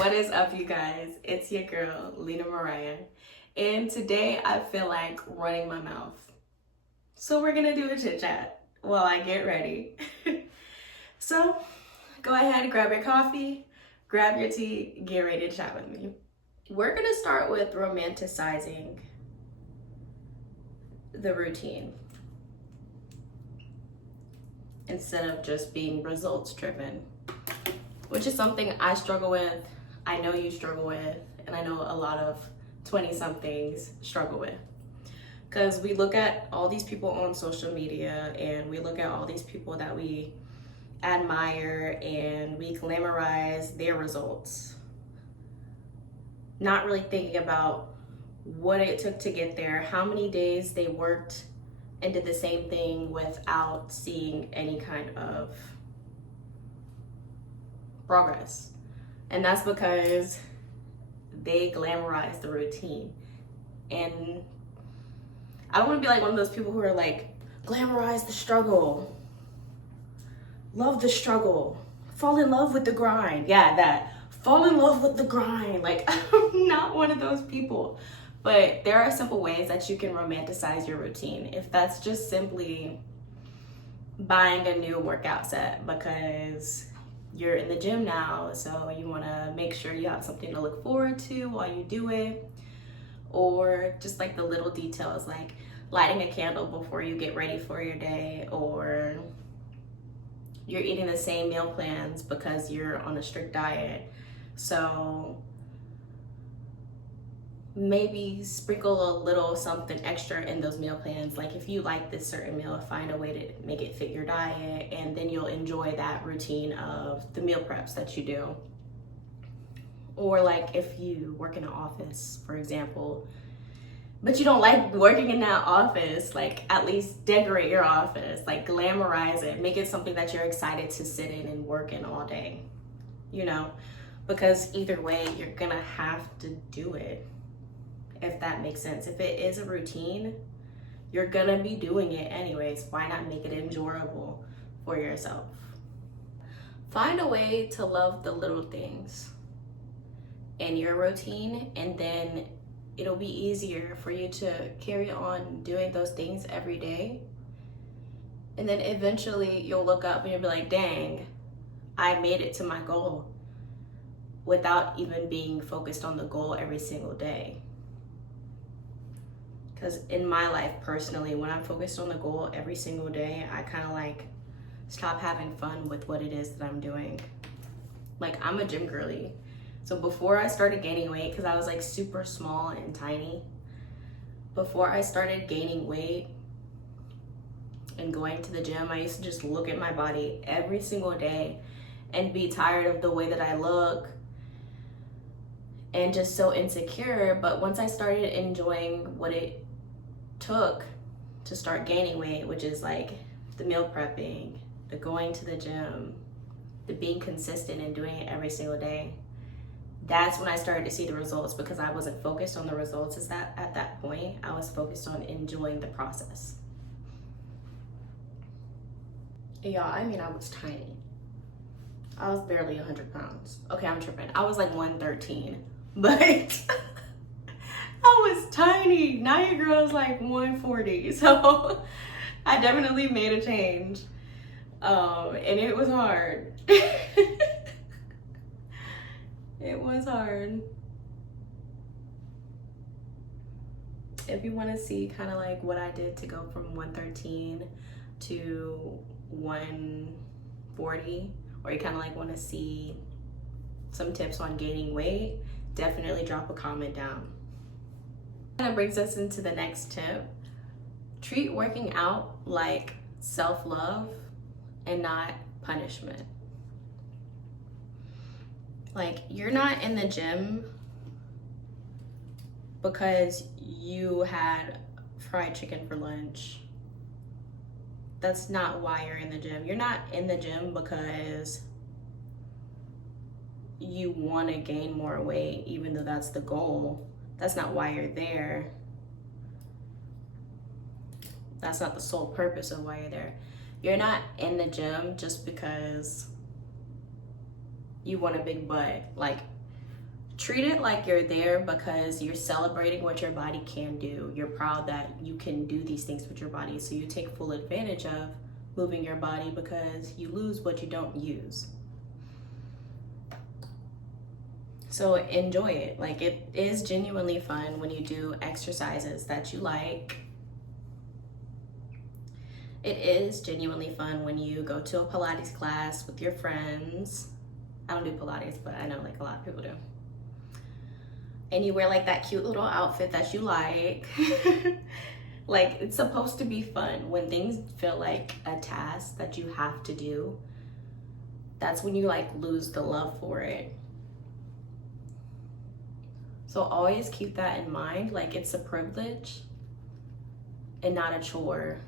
What is up, you guys? It's your girl, Lena Mariah, and today I feel like running my mouth. So we're gonna do a chit chat while I get ready. So go ahead, grab your coffee, grab your tea, get ready to chat with me. We're gonna start with romanticizing the routine instead of just being results driven, which is something I struggle with. I know you struggle with, and I know a lot of 20-somethings struggle with. Because we look at all these people on social media and we look at all these people that we admire and we glamorize their results, not really thinking about what it took to get there, how many days they worked and did the same thing without seeing any kind of progress. And that's because they glamorize the routine. And I don't want to be like one of those people who are like, glamorize the struggle, love the struggle, fall in love with the grind. Yeah, that. Fall in love with the grind. Like, I'm not one of those people. But there are simple ways that you can romanticize your routine. If that's just simply buying a new workout set because you're in the gym now, so you want to make sure you have something to look forward to while you do it, or just like the little details like lighting a candle before you get ready for your day, or you're eating the same meal plans because you're on a strict diet. So maybe sprinkle a little something extra in those meal plans. Like if you like this certain meal, find a way to make it fit your diet, and then you'll enjoy that routine of the meal preps that you do. Or like if you work in an office, for example, but you don't like working in that office, like at least decorate your office, like glamorize it, make it something that you're excited to sit in and work in all day, you know, because either way, you're gonna have to do it. If that makes sense. If it is a routine, you're gonna be doing it anyways. Why not make it enjoyable for yourself? Find a way to love the little things in your routine, and then it'll be easier for you to carry on doing those things every day. And then eventually you'll look up and you'll be like, dang, I made it to my goal without even being focused on the goal every single day. Because in my life personally, when I'm focused on the goal every single day, I kind of like stop having fun with what it is that I'm doing. Like I'm a gym girly. So before I started gaining weight, because I was like super small and tiny, before I started gaining weight and going to the gym, I used to just look at my body every single day and be tired of the way that I look and just so insecure. But once I started enjoying what it took to start gaining weight, which is like the meal prepping, the going to the gym, the being consistent and doing it every single day, that's when I started to see the results, because I wasn't focused on the results at that point. I was focused on enjoying the process. Yeah, I mean, I was tiny. I was barely 100 pounds. Okay, I'm tripping. I was like 113, but I was tiny. Now your girl is like 140. So I definitely made a change. And it was hard. It was hard. If you want to see kind of like what I did to go from 113 to 140, or you kind of like want to see some tips on gaining weight, definitely drop a comment down. That brings us into the next tip. Treat working out like self-love and not punishment. Like, you're not in the gym because you had fried chicken for lunch. That's not why you're in the gym. You're not in the gym because you want to gain more weight, even though that's the goal. That's not why you're there. That's not the sole purpose of why you're there. You're not in the gym just because you want a big butt. Like, treat it like you're there because you're celebrating what your body can do. You're proud that you can do these things with your body. So you take full advantage of moving your body because you lose what you don't use. So enjoy it. Like, it is genuinely fun when you do exercises that you like. It is genuinely fun when you go to a Pilates class with your friends. I don't do Pilates, but I know like a lot of people do. And you wear like that cute little outfit that you like. Like, it's supposed to be fun. When things feel like a task that you have to do, that's when you like lose the love for it. So always keep that in mind. Like, it's a privilege and not a chore.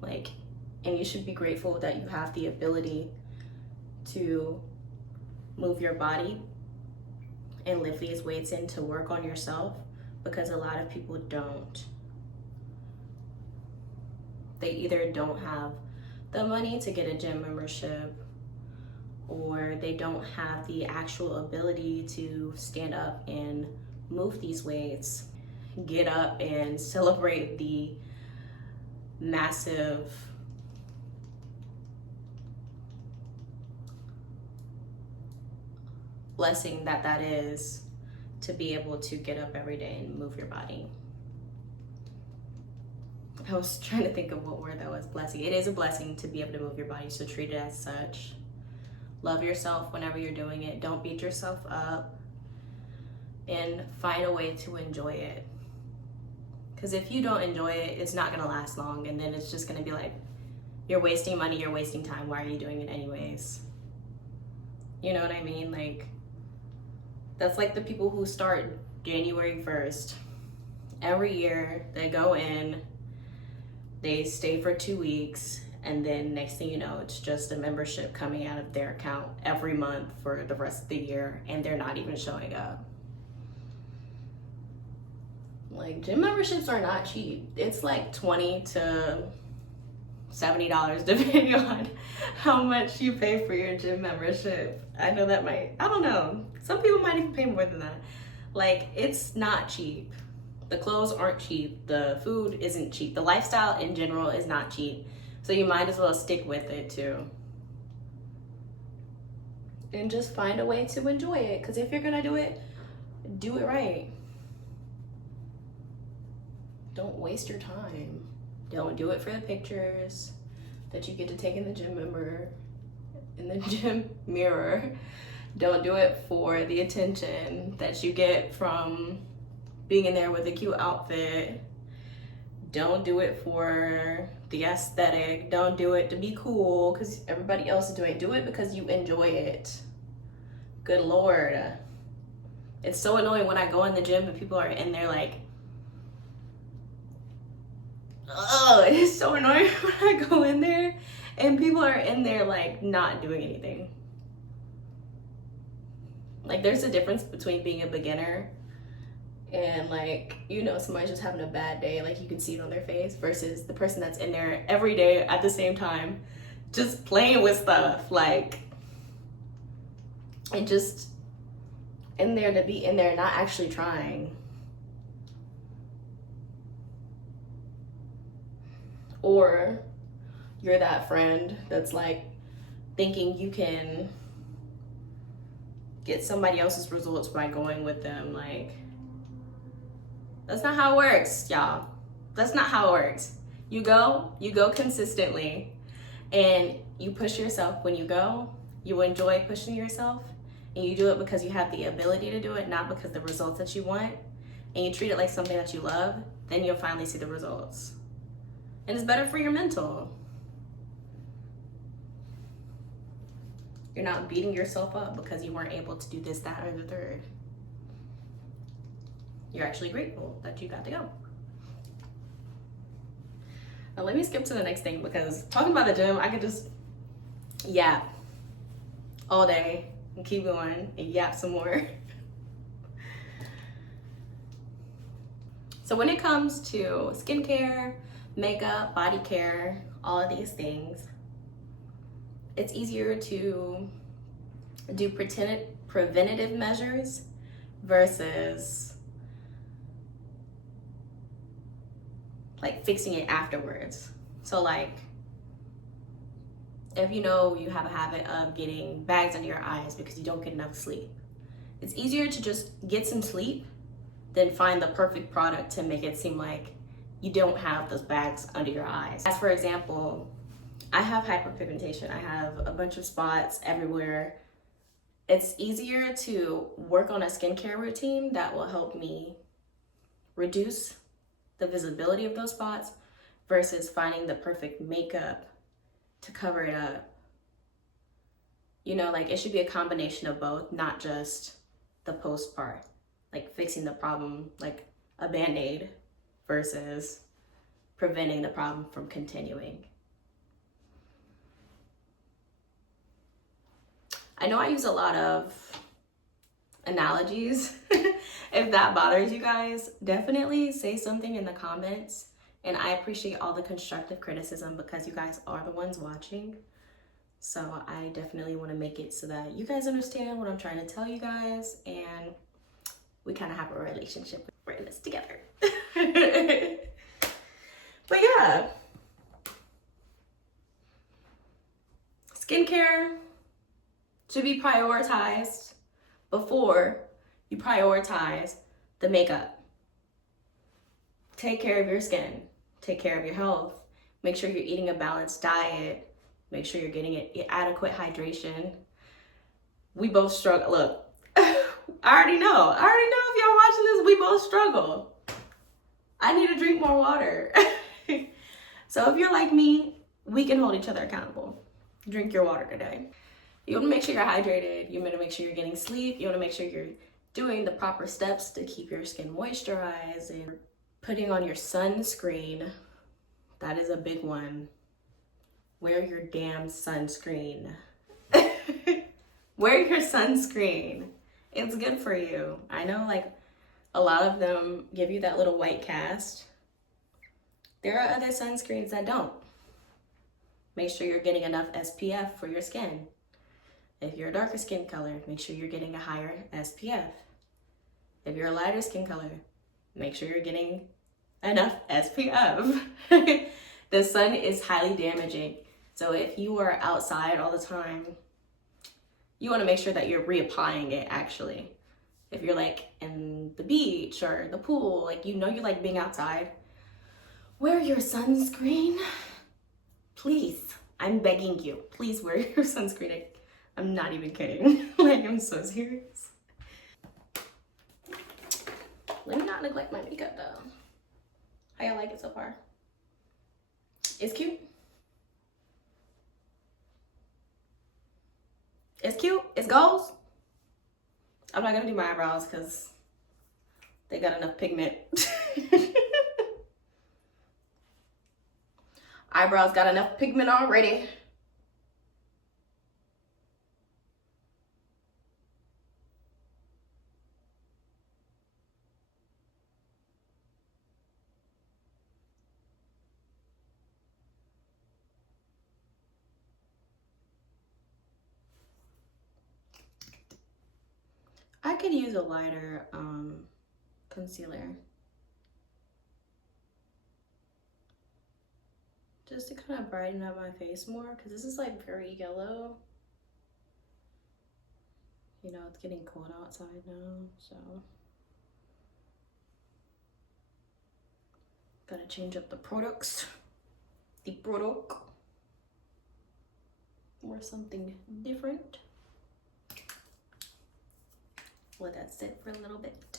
Like, and you should be grateful that you have the ability to move your body and lift these weights in to work on yourself, because a lot of people don't. They either don't have the money to get a gym membership, or they don't have the actual ability to stand up and move these weights, get up and celebrate the massive blessing that is to be able to get up every day and move your body. I was trying to think of what word that was. Blessing. It is a blessing to be able to move your body, so treat it as such. Love yourself whenever you're doing it. Don't beat yourself up, and find a way to enjoy it. Because if you don't enjoy it, it's not gonna last long, and then it's just gonna be like, you're wasting money, you're wasting time, why are you doing it anyways? You know what I mean? Like, that's like the people who start January 1st. Every year, they go in, they stay for 2 weeks, and then next thing you know, it's just a membership coming out of their account every month for the rest of the year, and they're not even showing up. Like, gym memberships are not cheap. It's like $20 to $70 depending on how much you pay for your gym membership. I know that I don't know. Some people might even pay more than that. Like, it's not cheap. The clothes aren't cheap. The food isn't cheap. The lifestyle in general is not cheap. So you might as well stick with it too. And just find a way to enjoy it. Because if you're gonna do it right. Don't waste your time. Don't do it for the pictures that you get to take in the gym mirror. Don't do it for the attention that you get from being in there with a cute outfit. Don't do it for the aesthetic. Don't do it to be cool because everybody else is doing it. Do it because you enjoy it. Good Lord. It's so annoying when I go in the gym and people are in there like, oh, it's so annoying when I go in there and people are in there like not doing anything. Like, there's a difference between being a beginner and like, you know, somebody's just having a bad day, like you can see it on their face, versus the person that's in there every day at the same time just playing with stuff, like, and just in there to be in there, not actually trying. Or you're that friend that's like thinking you can get somebody else's results by going with them. Like, that's not how it works, y'all. That's not how it works. You go consistently, and you push yourself when you go. You enjoy pushing yourself, and you do it because you have the ability to do it, not because the results that you want, and you treat it like something that you love, then you'll finally see the results. And it's better for your mental. You're not beating yourself up because you weren't able to do this, that, or the third. You're actually grateful that you got to go. Now let me skip to the next thing, because talking about the gym, I could just yap all day and keep going and yap some more. So when it comes to skincare, makeup, body care, all of these things, it's easier to do preventative measures versus like fixing it afterwards. So like, if you know you have a habit of getting bags under your eyes because you don't get enough sleep, it's easier to just get some sleep than find the perfect product to make it seem like you don't have those bags under your eyes. As for example, I have hyperpigmentation. I have a bunch of spots everywhere. It's easier to work on a skincare routine that will help me reduce the visibility of those spots versus finding the perfect makeup to cover it up. You know, like it should be a combination of both, not just the post part, like fixing the problem like a band-aid versus preventing the problem from continuing. I know I use a lot of analogies. If that bothers you guys, definitely say something in the comments. And I appreciate all the constructive criticism because you guys are the ones watching. So I definitely want to make it so that you guys understand what I'm trying to tell you guys, and we kind of have a relationship. We're in this together. But yeah, skincare should be prioritized before you prioritize the makeup. Take care of your skin. Take care of your health. Make sure you're eating a balanced diet. Make sure you're getting adequate hydration. We both struggle. Look, I already know if y'all watching this, we both struggle. I need to drink more water. So if you're like me, we can hold each other accountable. Drink your water today. You want to make sure you're hydrated. You want to make sure you're getting sleep. You want to make sure you're doing the proper steps to keep your skin moisturized and putting on your sunscreen. That is a big one. Wear your damn sunscreen. Wear your sunscreen. It's good for you. I know like a lot of them give you that little white cast. There are other sunscreens that don't. Make sure you're getting enough SPF for your skin. If you're a darker skin color, make sure you're getting a higher SPF. If you're a lighter skin color, make sure you're getting enough SPF. The sun is highly damaging. So if you are outside all the time, you want to make sure that you're reapplying it actually. If you're like in the beach or the pool, like you know you like being outside, wear your sunscreen. Please, I'm begging you, please wear your sunscreen. I'm not even kidding. Like, I'm so serious. Let me not neglect my makeup though. How y'all like it so far? It's cute. It's cute. It's goals. I'm not gonna do my eyebrows because they got enough pigment. Eyebrows got enough pigment already. I could use a lighter concealer just to kind of brighten up my face more because this is like very yellow. You know, it's getting cold outside now, so gotta change up the products. The product or something different. Let that sit for a little bit.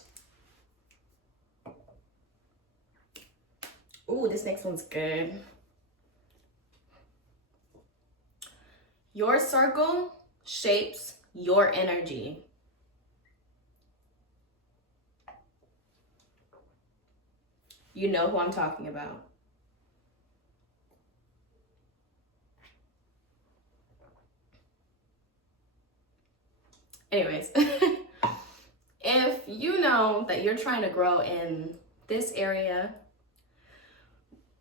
Ooh, this next one's good. Your circle shapes your energy. You know who I'm talking about. Anyways, if you know that you're trying to grow in this area,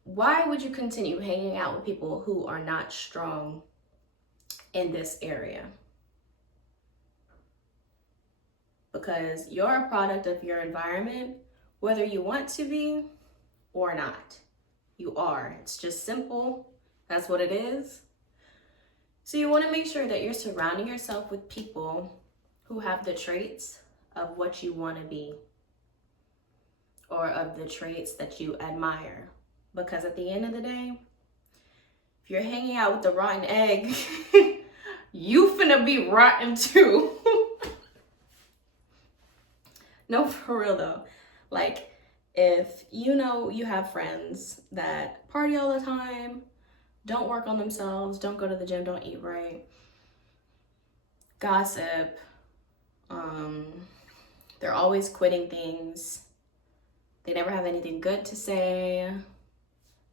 why would you continue hanging out with people who are not strong in this area? because you're a product of your environment, whether you want to be or not. You are. It's just simple. That's what it is. So you want to make sure that you're surrounding yourself with people who have the traits of what you want to be, or of the traits that you admire. Because at the end of the day, if you're hanging out with the rotten egg, you finna be rotten too. No, for real though. Like, if you know you have friends that party all the time, don't work on themselves, don't go to the gym, don't eat right, gossip, they're always quitting things, they never have anything good to say,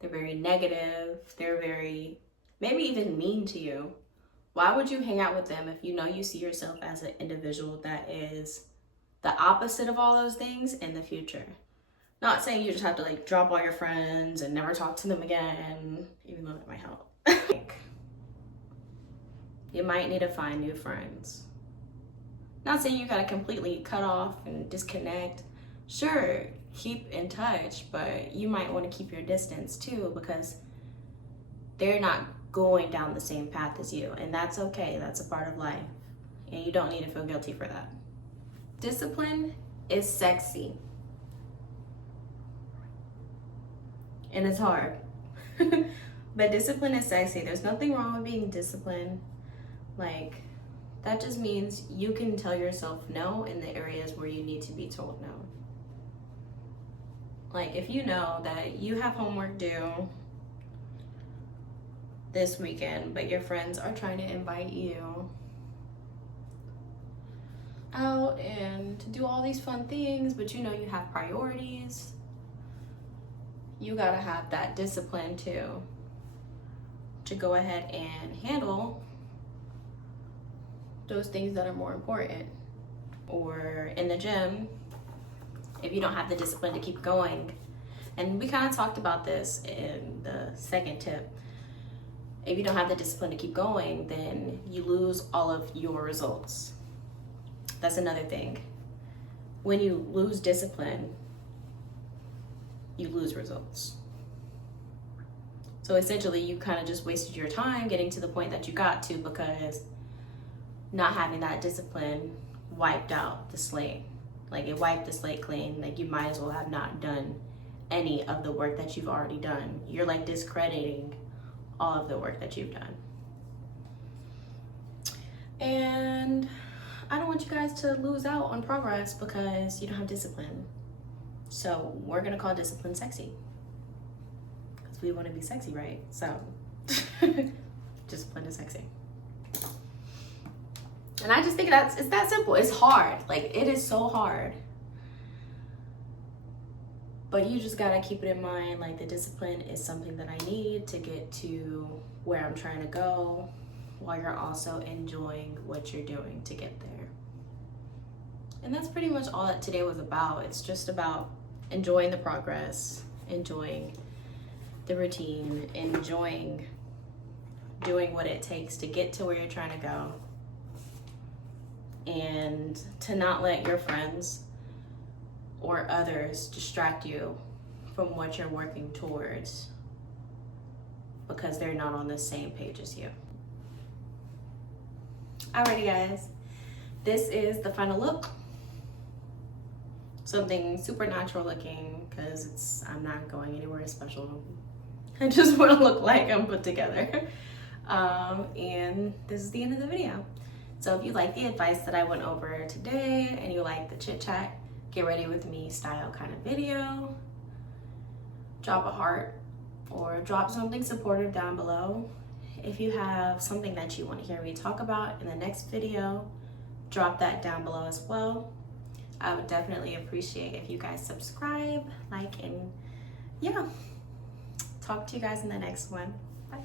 they're very negative, they're very, maybe even mean to you. Why would you hang out with them if you know you see yourself as an individual that is the opposite of all those things in the future? Not saying you just have to like drop all your friends and never talk to them again, even though that might help. You might need to find new friends. Not saying you gotta completely cut off and disconnect. Sure, keep in touch, but you might want to keep your distance too, because they're not going down the same path as you, and that's okay. That's a part of life, and you don't need to feel guilty for that. Discipline is sexy, and it's hard. But discipline is sexy. There's nothing wrong with being disciplined. Like, that just means you can tell yourself no in the areas where you need to be told no. Like, if you know that you have homework due this weekend, but your friends are trying to invite you out and to do all these fun things, but you know you have priorities, you gotta have that discipline too, to go ahead and handle those things that are more important. Or in the gym, if you don't have the discipline to keep going, and we kind of talked about this in the second tip, if you don't have the discipline to keep going, then you lose all of your results. That's another thing. When you lose discipline, you lose results. So essentially, you kind of just wasted your time getting to the point that you got to, because not having that discipline wiped out the slate. Like, it wiped the slate clean. Like, you might as well have not done any of the work that you've already done. You're like discrediting all of the work that you've done. And I don't want you guys to lose out on progress because you don't have discipline. So we're gonna call discipline sexy, because we want to be sexy, right? So discipline is sexy. And I just think it's that simple. It's hard. Like, it is so hard. But you just gotta keep it in mind, like, the discipline is something that I need to get to where I'm trying to go, while you're also enjoying what you're doing to get there. And that's pretty much all that today was about. It's just about enjoying the progress, enjoying the routine, enjoying doing what it takes to get to where you're trying to go, and to not let your friends or others distract you from what you're working towards, because they're not on the same page as you. Alrighty guys, this is the final look. Something super natural looking, because I'm not going anywhere special. I just want to look like I'm put together. And this is the end of the video. So if you like the advice that I went over today and you like the chit chat, get ready with me style kind of video, drop a heart or drop something supportive down below. If you have something that you want to hear me talk about in the next video, drop that down below as well. I would definitely appreciate if you guys subscribe, like, and yeah, talk to you guys in the next one. Bye.